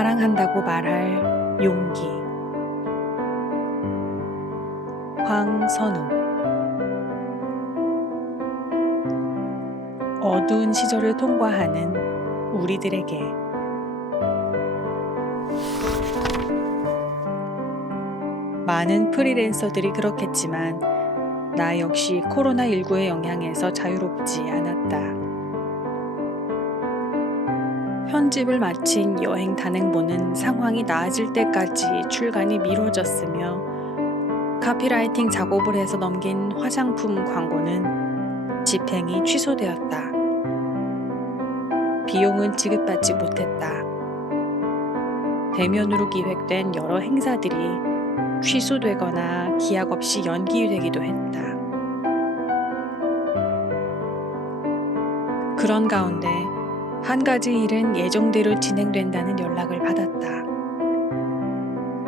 사랑한다고 말할 용기. 황선우. 어두운 시절을 통과하는 우리들에게. 많은 프리랜서들이 그렇겠지만 나 역시 코로나19의 영향에서 자유롭지 않았다. 편집을 마친 여행 단행본은 상황이 나아질 때까지 출간이 미뤄졌으며 카피라이팅 작업을 해서 넘긴 화장품 광고는 집행이 취소되었다. 비용은 지급받지 못했다. 대면으로 기획된 여러 행사들이 취소되거나 기약 없이 연기되기도 했다. 그런 가운데 한 가지 일은 예정대로 진행된다는 연락을 받았다.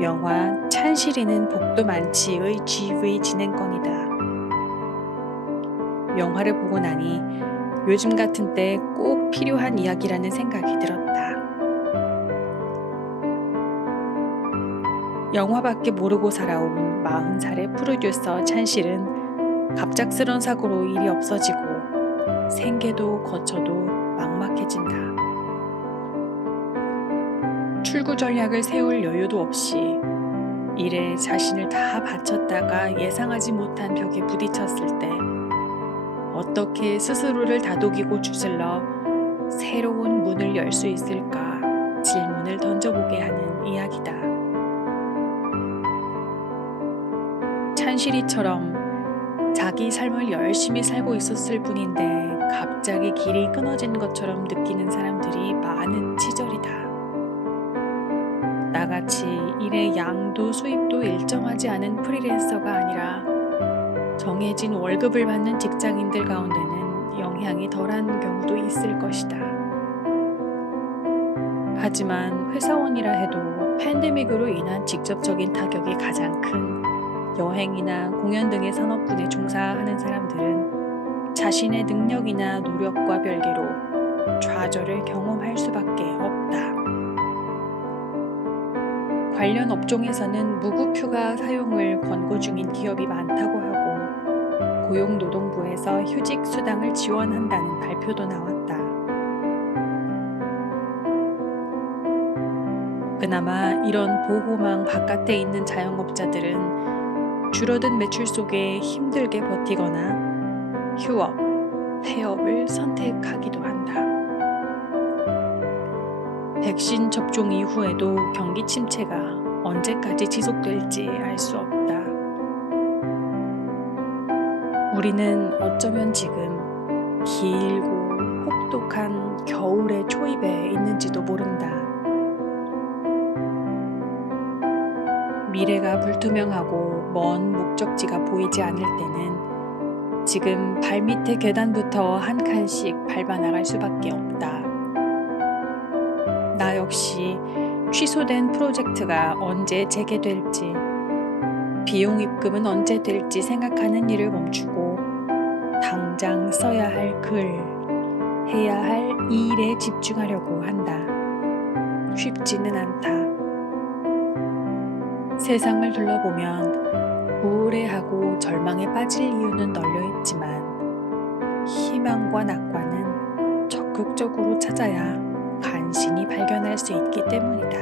영화 찬실이는 복도 많지의 GV 진행권이다. 영화를 보고 나니 요즘 같은 때 꼭 필요한 이야기라는 생각이 들었다. 영화밖에 모르고 살아온 40살의 프로듀서 찬실은 갑작스런 사고로 일이 없어지고 생계도 거처도 막막해진다. 출구 전략을 세울 여유도 없이 일에 자신을 다 바쳤다가 예상하지 못한 벽에 부딪혔을 때 어떻게 스스로를 다독이고 주슬러 새로운 문을 열 수 있을까 질문을 던져보게 하는 이야기다. 찬실이처럼 자기 삶을 열심히 살고 있었을 뿐인데 갑자기 길이 끊어진 것처럼 느끼는 사람들이 많은 시절이다. 나같이 일의 양도 수입도 일정하지 않은 프리랜서가 아니라 정해진 월급을 받는 직장인들 가운데는 영향이 덜한 경우도 있을 것이다. 하지만 회사원이라 해도 팬데믹으로 인한 직접적인 타격이 가장 큰 여행이나 공연 등의 산업군에 종사하는 사람들은 자신의 능력이나 노력과 별개로 좌절을 경험할 수밖에 없다. 관련 업종에서는 무급휴가 사용을 권고 중인 기업이 많다고 하고 고용노동부에서 휴직수당을 지원한다는 발표도 나왔다. 그나마 이런 보호망 바깥에 있는 자영업자들은 줄어든 매출 속에 힘들게 버티거나 휴업, 폐업을 선택하기도 한다. 백신 접종 이후에도 경기 침체가 언제까지 지속될지 알 수 없다. 우리는 어쩌면 지금 길고 혹독한 겨울의 초입에 있는지도 모른다. 미래가 불투명하고 먼 목적지가 보이지 않을 때는 지금 발밑의 계단부터 한 칸씩 밟아 나갈 수밖에 없다. 나 역시 취소된 프로젝트가 언제 재개될지, 비용 입금은 언제 될지 생각하는 일을 멈추고 당장 써야 할 글, 해야 할 일에 집중하려고 한다. 쉽지는 않다. 세상을 둘러보면 우울해하고 절망에 빠질 이유는 널려있지만 희망과 낙관은 적극적으로 찾아야 간신히 발견할 수 있기 때문이다.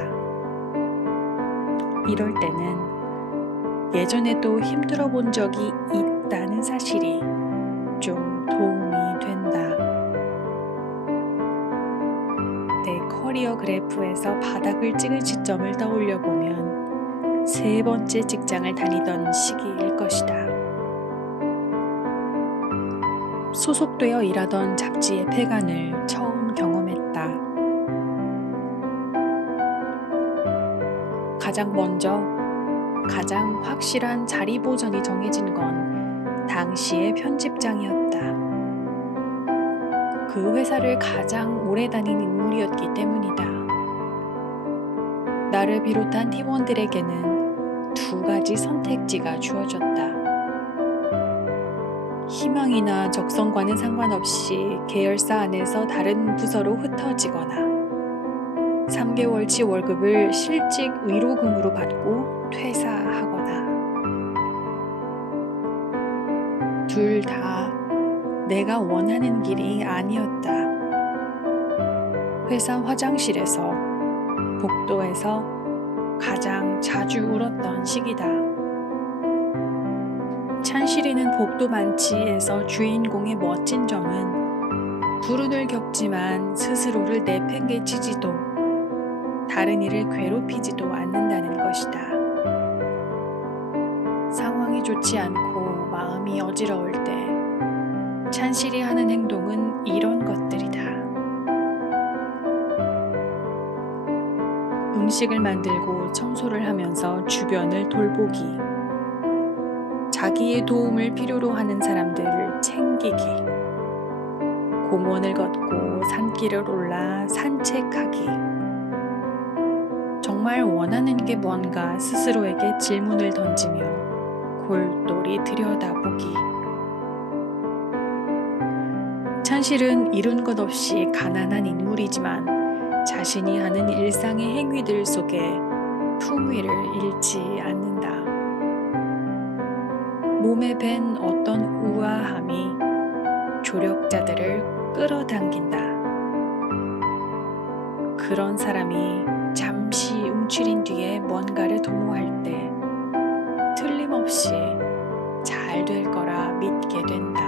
이럴 때는 예전에도 힘들어 본 적이 있다는 사실이 좀 도움이 된다. 내 커리어 그래프에서 바닥을 찍은 시점을 떠올려 보면 3번째 직장을 다니던 시기일 것이다. 소속되어 일하던 잡지의 폐간을 처음 경험했다. 가장 먼저 가장 확실한 자리 보전이 정해진 건 당시의 편집장이었다. 그 회사를 가장 오래 다닌 인물이었기 때문이다. 나를 비롯한 팀원들에게는 2가지 선택지가 주어졌다. 희망이나 적성과는 상관없이 계열사 안에서 다른 부서로 흩어지거나 3개월치 월급을 실직 위로금으로 받고 퇴사하거나. 둘 다 내가 원하는 길이 아니었다. 회사 화장실에서, 복도에서 가장 자주 울었던 시기다. 찬실이는 복도 만치에서 주인공의 멋진 점은 불운을 겪지만 스스로를 내팽개치지도 다른 이를 괴롭히지도 않는다는 것이다. 상황이 좋지 않고 마음이 어지러울 때 찬실이 하는 행동은 이런 것들이다. 음식을 만들고 청소를 하면서 주변을 돌보기, 자기의 도움을 필요로 하는 사람들을 챙기기, 공원을 걷고 산길을 올라 산책하기, 정말 원하는 게 뭔가 스스로에게 질문을 던지며 골똘히 들여다보기. 찬실은 이룬 것 없이 가난한 인물이지만 자신이 하는 일상의 행위들 속에 품위를 잃지 않는다. 몸에 밴 어떤 우아함이 조력자들을 끌어당긴다. 그런 사람이 잠시 움츠린 뒤에 뭔가를 도모할 때 틀림없이 잘 될 거라 믿게 된다.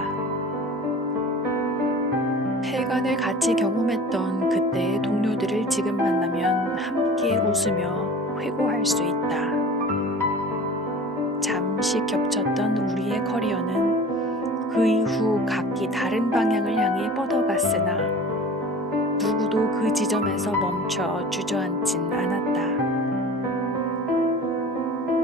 폐간을 같이 경험했던 그때의 동료들을 지금 만나면 함께 웃으며 회고할 수 있다. 잠시 겹쳤던 우리의 커리어는 그 이후 각기 다른 방향을 향해 뻗어갔으나 누구도 그 지점에서 멈춰 주저앉진 않았다.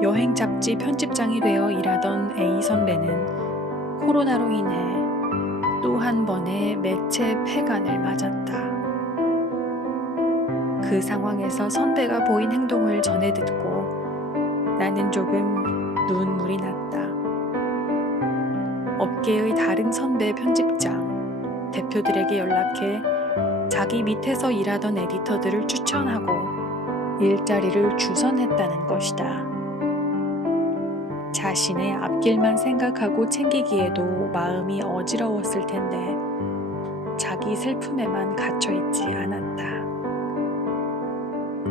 여행 잡지 편집장이 되어 일하던 A 선배는 코로나로 인해 또 한 번의 매체 폐간을 맞았다. 그 상황에서 선배가 보인 행동을 전해 듣고 나는 조금 눈물이 났다. 업계의 다른 선배 편집장, 대표들에게 연락해 자기 밑에서 일하던 에디터들을 추천하고 일자리를 주선했다는 것이다. 자신의 앞길만 생각하고 챙기기에도 마음이 어지러웠을 텐데 자기 슬픔에만 갇혀있지 않았다.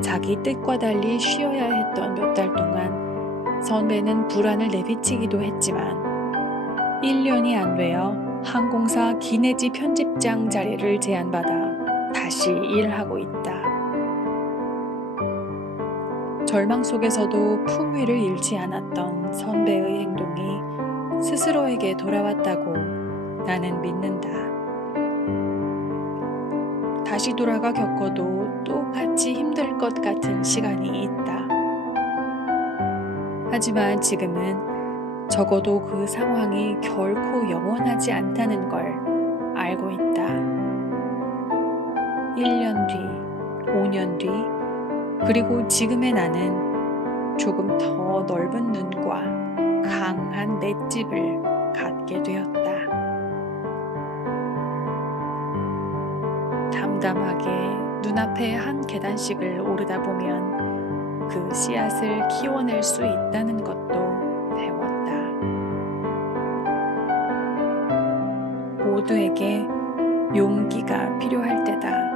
자기 뜻과 달리 쉬어야 했던 몇 달 동안 선배는 불안을 내비치기도 했지만 1년이 안 되어 항공사 기내지 편집장 자리를 제안받아 다시 일하고 있다. 절망 속에서도 품위를 잃지 않았던 선배의 행동이 스스로에게 돌아왔다고 나는 믿는다. 다시 돌아가 겪어도 똑같이 힘들 것 같은 시간이 있다. 하지만 지금은 적어도 그 상황이 결코 영원하지 않다는 걸 알고 있다. 1년 뒤, 5년 뒤, 그리고 지금의 나는 조금 더 넓은 눈과 강한 맷집을 갖게 되었다. 담담하게 눈앞에 한 계단씩을 오르다 보면 그 씨앗을 키워낼 수 있다는 것도 배웠다. 모두에게 용기가 필요할 때다.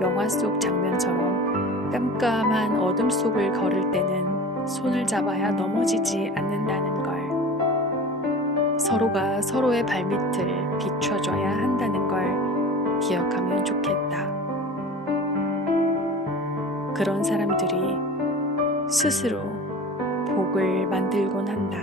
영화 속 장면처럼 깜깜한 어둠 속을 걸을 때는 손을 잡아야 넘어지지 않는다는 걸, 서로가 서로의 발밑을 비춰줘야 한다는 걸 기억하면 좋겠다. 그런 사람들이 스스로 복을 만들곤 한다.